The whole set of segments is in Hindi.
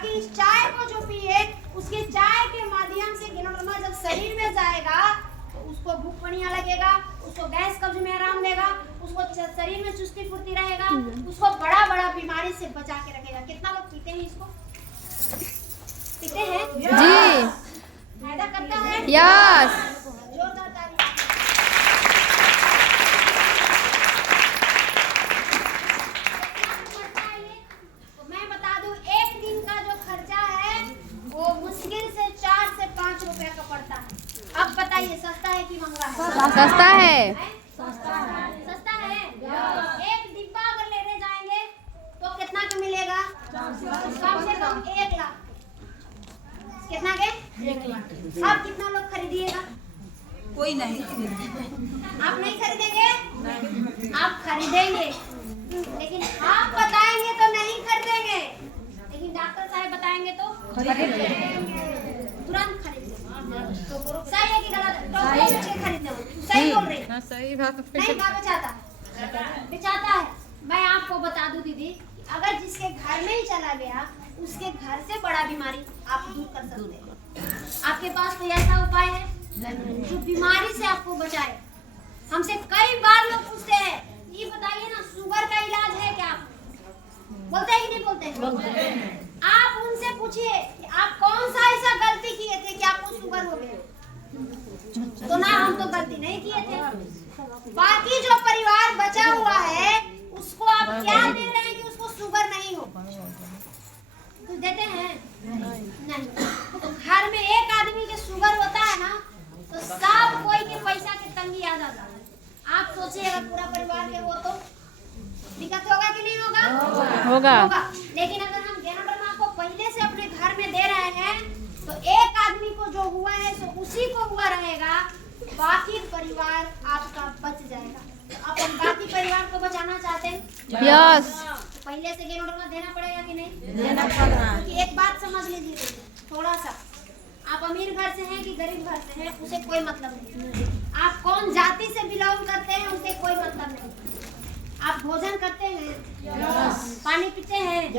ताकि इस चाय को जो पिए उसके चाय के माध्यम से गिनोडर्मा जब शरीर में जाएगा तो उसको भूख बढ़िया लगेगा, उसको गैस कब्ज में आराम देगा, उसको शरीर में चुस्ती फुर्ती रहेगा, उसको बड़ा बड़ा बीमारी से बचा के रखेगा। कितना लोग पीते हैं इसको? पीते हैं जी। फायदा करता है। यस। जोरदार ताली। तो मैं बता दूं एक दिन का जो खर्चा है वो मुश्किल से 4 से 5 रुपए का पड़ता है। अब बताइए सस्ता है कि महंगा है? सस्ता है। सस्ता है। एक डिब्बा अगर लेने जाएंगे तो कितना का मिलेगा? कम से कम 1 लाख। कितना के? 1 लाख। अब कितना लोग खरीदिएगा? कोई नहीं। आप नहीं खरीदेंगे? आप खरीदेंगे, लेकिन आप बताएंगे तो नहीं खरीदेंगे, लेकिन डॉक्टर साहब बताएंगे तो तुरंत खरीदेंगे। तो सही है कि गलत? डॉक्टर खरीदते हो सही बोल रहे हैं। हाँ, सही बात। नहीं कहाँ बेचाता है। मैं आपको बता दूं दीदी, अगर जिसके घर में ही चला गया उसके घर से बड़ा बीमारी आप दूर कर सकते हैं। आपके पास कोई ऐसा उपाय है जो बीमारी से आपको बचाए? हमसे कई बार लोग पूछते हैं, ये बताइए ना शुगर का इलाज है क्या? बोलते हैं कि नहीं बोलते हैं? आप उनसे पूछिए कि आप कौन सा ऐसा गलती किए थे कि आपको शुगर हो गया? तो ना हम तो गलती नहीं किए थे। बाकी जो परिवार बचा हुआ है उसको आप क्या दे रहे हैं कि उसको शुगर नहीं हो? कुछ देते हैं? नहीं। तो घर में एक आदमी के शुगर होता है ना तो सब कोई के पैसा की तंगी आ जाता है। आप सोचिए अगर पूरा परिवार के हो तो दिक्कत होगा कि नहीं होगा? होगा। लेकिन अगर हम गिनोडर्मा को पहले से अपने घर में दे रहे हैं तो एक आदमी को जो हुआ है तो उसी को हुआ रहेगा, बाकी परिवार आपका बच जाएगा। तो अपन बाकी परिवार को बचाना चाहते हैं? यस। तो पहले से गिनोडर्मा देना पड़ेगा कि नहीं? देना पड़ेगा। क्योंकि एक बात समझ लीजिए थोड़ा सा, आप अमीर घर से हैं कि गरीब घर से हैं उसे कोई मतलब नहीं। आप कौन जाति से बिलोंग करते हैं उसे कोई मतलब नहीं। आप भोजन करते हैं, पानी पीते हैं,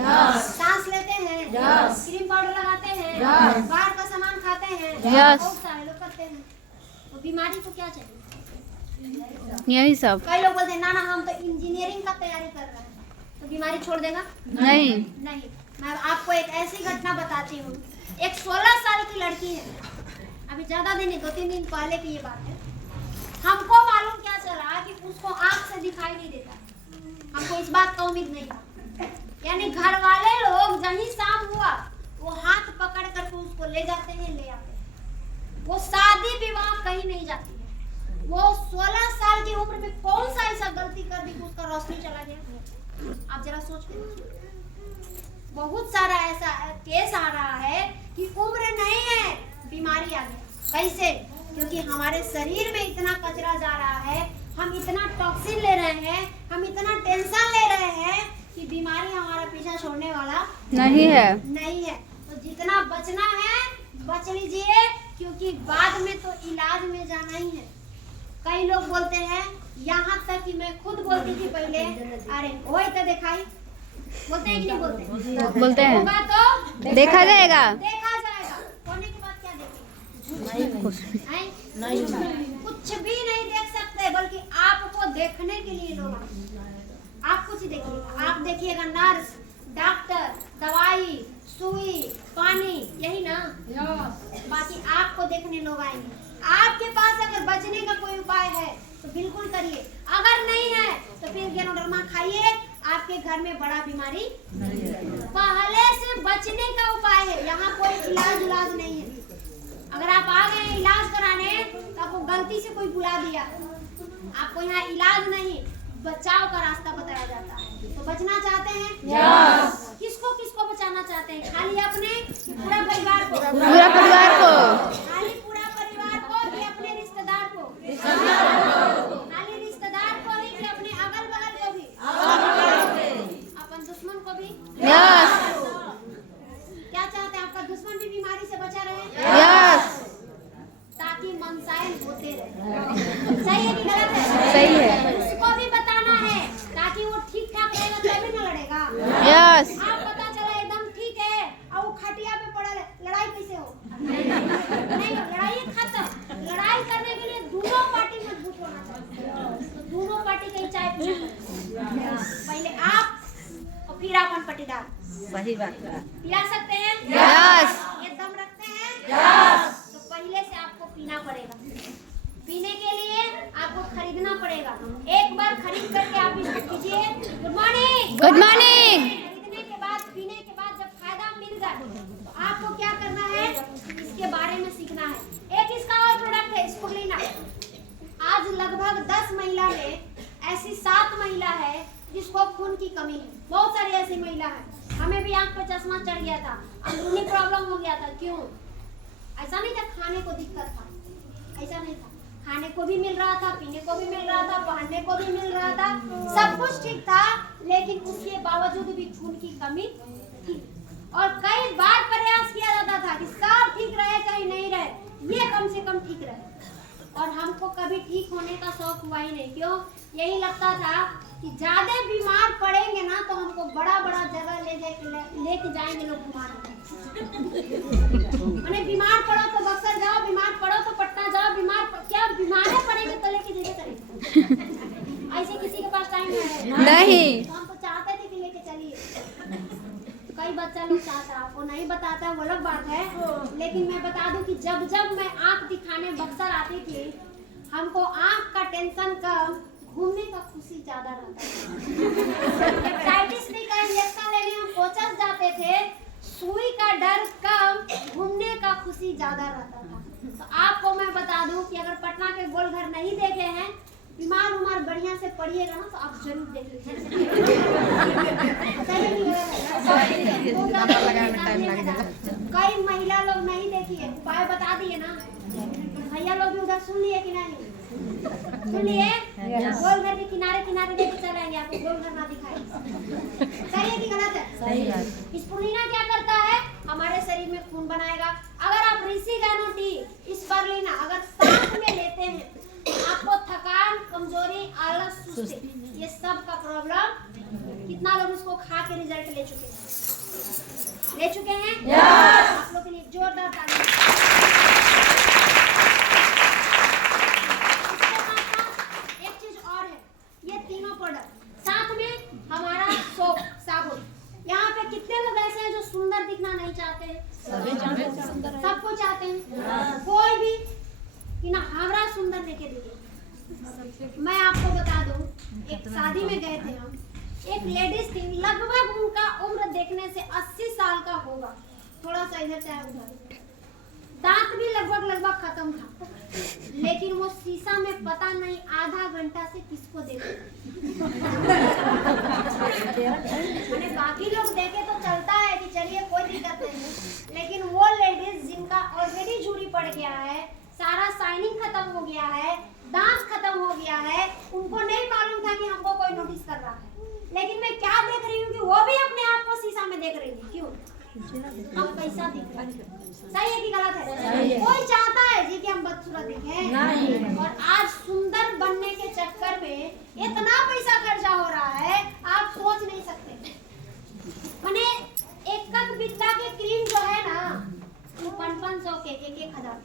सांस लेते हैं, क्रीम पाउडर लगाते हैं, बाहर का सामान खाते हैं, बहुत सारे लोग करते हैं। तो बीमारी को क्या चाहिए? यही सब। कई लोग बोलते हैं ना हम तो इंजीनियरिंग का तैयारी कर रहे हैं, तो बीमारी छोड़ देगा? नहीं। मैं आपको एक ऐसी घटना बताती हूँ। एक 16 साल की लड़की है, अभी ज्यादा दिन नहीं 2-3 दिन पहले की ये बात है। हमको मालूम क्या चला कि उसको आंख से दिखाई नहीं देता। हमको इस बात का उम्मीद नहीं था। यानी घर वाले लोग जहीं शाम हुआ वो हाथ पकड़ करके उसको ले जाते हैं, ले आते हैं। वो शादी विवाह कहीं नहीं जाती है। वो 16 साल की उम्र में कौन सा ऐसा गलती कर दी कि उसका रोशनी चला गया? आप जरा सोच के देखिए। बहुत सारा ऐसा केस आ रहा है कि उम्र नहीं है, बीमारी आ गई। कैसे? क्योंकि हमारे शरीर में इतना कचरा जा रहा है, हम इतना टॉक्सिन ले रहे हैं, हम इतना टेंशन ले रहे हैं कि बीमारी हमारा पीछा छोड़ने वाला नहीं है। तो जितना बचना है बच लीजिए, क्योंकि बाद में तो इलाज में जाना ही है। कई लोग बोलते हैं, यहाँ तक कि मैं खुद बोलती थी पहले, अरे वही तो दिखाई। बोलते हैं कि नहीं बोलते? बोलते हैं। होगा तो देखा जाएगा। होने के बाद क्या देखेंगे? कुछ भी नहीं देख सकते, बल्कि आपको देखने के लिए लोग आप कुछ देखिएगा। आप देखिएगा नर्स, डॉक्टर, दवाई, सुई, पानी, यही ना। बाकी आपको देखने लोग आएंगे। आपके पास अगर बचने का कोई उपाय है तो बिल्कुल करिए, अगर नहीं है तो फिर गिनोडर्मा खाइए, आपके घर में बड़ा बीमारी पहले से बचने का उपाय है। यहाँ कोई इलाज नहीं है। अगर आप आ गए इलाज कराने तो आपको गलती से कोई बुला दिया, आपको यहाँ इलाज नहीं बचाव का रास्ता बताया जाता है। तो बचना चाहते हैं? किसको किसको बचाना चाहते हैं? खाली अपने कि पूरा परिवार को? पूरा परिवार को। खाली पूरा परिवार को कि अपने रिश्तेदार को? खाली रिश्तेदार को ही कि अपने अगल बगल को भी? अपन दुश्मन को भी? यस। क्या चाहते हैं? आपका दुश्मन भी बीमारी से बचा रहे? यस। ताकि मनसायन होते रहे। सही है कि गलत है? सही है। उसको भी बताना है ताकि वो ठीक ठाक रहेगा तभी ना लड़ेगा। यस। पाटीदार? सही बात है। पिला सकते हैं? यस। ये दम रखते हैं? यस। तो पहले से आपको पीना पड़ेगा। पीने के लिए आपको खरीदना पड़ेगा। एक बार खरीद करके आप इसको पीजिए। Good morning. Good morning. खरीदने के बाद, पीने के बाद जब फायदा मिल जाए तो आपको क्या करना है, इसके बारे में सीखना है। एक इसका और प्रोडक्ट है स्पुरलिना। आज लगभग 10 महिला में ऐसी 7 महिला है जिसको खून की कमी है। बहुत सारी ऐसी महिला है। हमें भी आंख पे चश्मा चढ़ गया था, अंदरूनी प्रॉब्लम हो गया था। क्यों? ऐसा नहीं था खाने को दिक्कत था, ऐसा नहीं था। खाने को भी मिल रहा था, पीने को भी मिल रहा था, पहनने को भी मिल रहा था, सब कुछ ठीक था, लेकिन उसके बावजूद भी खून की कमी थी। और कई बार प्रयास किया जाता था कि सब ठीक रहे चाहे नहीं रहे, ये कम से कम ठीक रहे। और हमको कभी ठीक होने का शौक हुआ ही नहीं। क्यों? यही लगता था कि ज्यादा बीमार पड़ेंगे ना तो हमको बड़ा बड़ा जगह लेके जाएंगे लोग घुमाने। मैंने बीमार पड़ो तो बक्सर जाओ, बीमार पड़ो तो पटना जाओ, क्या बीमार पड़ेंगे तो लेके जाइए करेंगे। ऐसे किसी के पास टाइम है नहीं। तो हम तो चाहते थे कि लेके चलिए। कई बच्चा लोग चाहता है, आपको नहीं बताता वो अलग बात है। लेकिन मैं बता दूं कि जब जब मैं आंख दिखाने बक्सर आती थी, हमको आंख का टेंशन कम, घूमने का खुशी ज्यादा रहता था। हेपेटाइटिस बी का इंजेक्शन लेने हम कोचस जाते थे, सुई का डर कम, घूमने का खुशी ज्यादा रहता था। तो आपको मैं बता दूं कि अगर पटना के गोलघर नहीं देखे हैं, बीमार उमार बढ़िया से पढ़िएगा ना तो आप जरूर देख लीजिए। कई महिला लोग नहीं देखी है, उपाय बता दिए ना। भैया लोग भी उधर सुन लिए कि नहीं? सुन लिए? गोलघर के किनारे किनारे लेके चलेंगे, आपको गोलघर ना दिखाए। सही है कि गलत है? सही बात। स्पुरलिना क्या करता है? हमारे शरीर में खून बनाएगा। अगर आप ऋषि गैनो टी स्पुरलिना अगर साथ में लेते हैं, आपको थकान, कमजोरी, आलस, सुस्ती, ये सब का प्रॉब्लम, कितना लोग इसको खा के रिजल्ट ले चुके हैं? ले चुके हैं? yes! आप लोग के लिए जोरदार ताली। एक चीज और है, ये तीनों प्रोडक्ट साथ में हमारा सोप, साबुन। यहाँ पे कितने लोग ऐसे हैं जो सुंदर दिखना नहीं चाहते? सबको चाहते हैं। कोई भी कि ना हमरा सुंदर लेके दिखे। मैं आपको बता दूं, एक शादी में गए थे हम, एक लेडीज थी, लगभग उनका उम्र देखने से 80 साल का होगा, थोड़ा सा इधर चाहे उधर, दांत भी लगभग खत्म था, लेकिन वो शीशा में पता नहीं आधा घंटा से किसको देखे। मैंने बाकी लोग देखे तो चलता है कि चलिए कोई दिक्कत नहीं है, लेकिन वो लेडीज जिनका ऑलरेडी झुर्री पड़ गया है, सारा शाइनिंग खत्म हो गया है, दांत खत्म हो गया है, उनको नहीं मालूम था कि हमको कोई नोटिस कर रहा है। लेकिन मैं क्या देख रही हूँ कि वो भी अपने आप को शीशा में देख रही थी। क्यों? हम कैसा दिख रहे हैं? सही है कि गलत है? कोई चाहता है जी कि हम बदसूरत दिखें? नहीं। और आज सुंदर बनने के चक्कर में इतना पैसा खर्चा हो रहा है, आप सोच नहीं सकते। मैंने एक बित्ता के क्रीम जो है ना, वो 500 के 1,000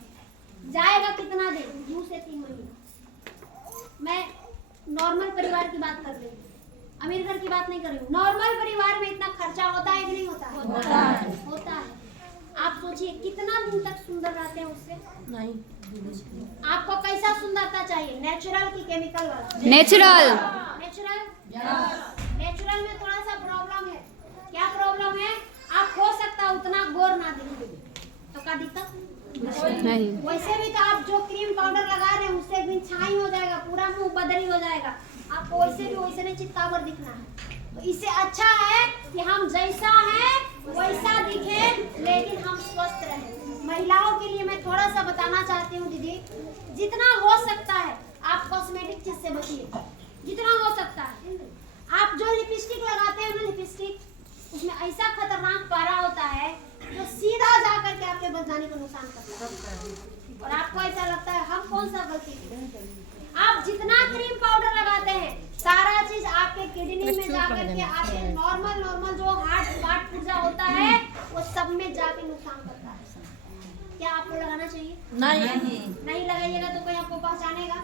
जाएगा कितना दिन? 2 से 3 महीना। मैं नॉर्मल परिवार की बात कर रही हूँ, अमीर घर की बात नहीं कर रही हूँ। नॉर्मल परिवार में इतना खर्चा होता है कि नहीं होता है? होता है। आप सोचिए कितना दिन तक सुंदर रहते हैं उससे? नहीं। आपको कैसा सुंदरता चाहिए? नेचुरल की केमिकल वाला? नेचुरल। नेचुरल में थोड़ा सा प्रॉब्लम है। क्या प्रॉब्लम है? आप हो सकता है उतना गोर ना दिखे, तो क्या दिक्कत नहीं? वैसे भी तो आप जो क्रीम पाउडर लगा रहे हैं उससे भी छाई हो जाएगा, पूरा मुंह बदरी हो जाएगा। आपको वैसे भी वैसे नहीं चित्तावर दिखना है। तो इससे अच्छा है कि हम जैसा हैं वैसा दिखें, लेकिन हम स्वस्थ रहें। महिलाओं के लिए मैं थोड़ा सा बताना चाहती हूँ दीदी, जितना हो सकता है आप कॉस्मेटिक चीज से बचिए, जितना हो सकता है। आप जो लिपस्टिक लगाते हैं ना, लिपस्टिक उसमें ऐसा खतरनाक पारा होता है जो सीधा जा करके आपके बदनामी को नुकसान करता है। और आपको ऐसा लगता है हम कौन सा गलती की? आप जितना क्रीम पाउडर लगाते हैं, सारा चीज आपके किडनी में जा करके आपके नॉर्मल जो हार्ट पुर्जा होता है, वो सब में जाके नुकसान करता है। क्या आपको लगाना चाहिए? नहीं लगाइएगा तो कोई आपको पहचानेगा?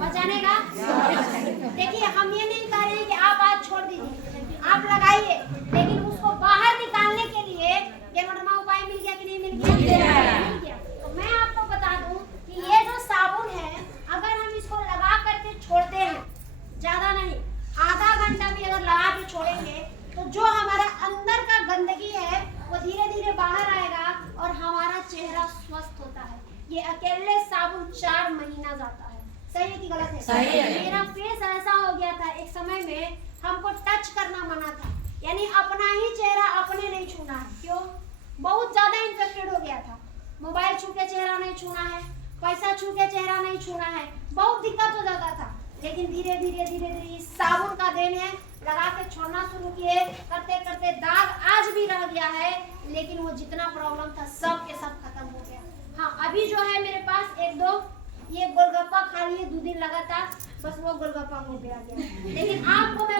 पहचानेगा? देखिए, हम ये नहीं कह रहे हैं कि आप आज छोड़ दीजिए, आप लगाइए, लेकिन उसको बाहर निकालने के लिए ये मनोरमा उपाय मिल गया कि नहीं मिल गया? मिल गया। तो मैं आपको बता दूं कि ये जो साबुन है, अगर हम इसको लगा करके छोड़ते हैं, ज्यादा नहीं, आधा घंटा भी अगर लगा के छोड़ेंगे तो जो हमारा अंदर का गंदगी है वो धीरे धीरे बाहर आएगा और हमारा चेहरा स्वस्थ होता है। ये अकेले साबुन 4 महीना जाता है। सही है कि गलत है? सही है। मेरा फेस ऐसा हो गया था एक समय में, हमको टच करना मना था, यानी अपना ही चेहरा अपने नहीं छूना है। क्यों? बहुत ज्यादा इन्फेक्टेड हो गया था। मोबाइल छू के चेहरा नहीं छूना है, पैसा छू के चेहरा नहीं छूना है, बहुत दिक्कत हो जाता था। लेकिन धीरे धीरे इस साबुन का देन है, लगा के छोड़ना शुरू किए, करते करते दाग आज भी रह गया है, लेकिन वो जितना प्रॉब्लम था सब के सब खत्म हो गया। हाँ, अभी जो है मेरे पास 1-2 ये गोलगप्पा खा लिए 2 दिन लगातार, बस वो गोलगप्पा मुंह पे आ गया। लेकिन आपको मैं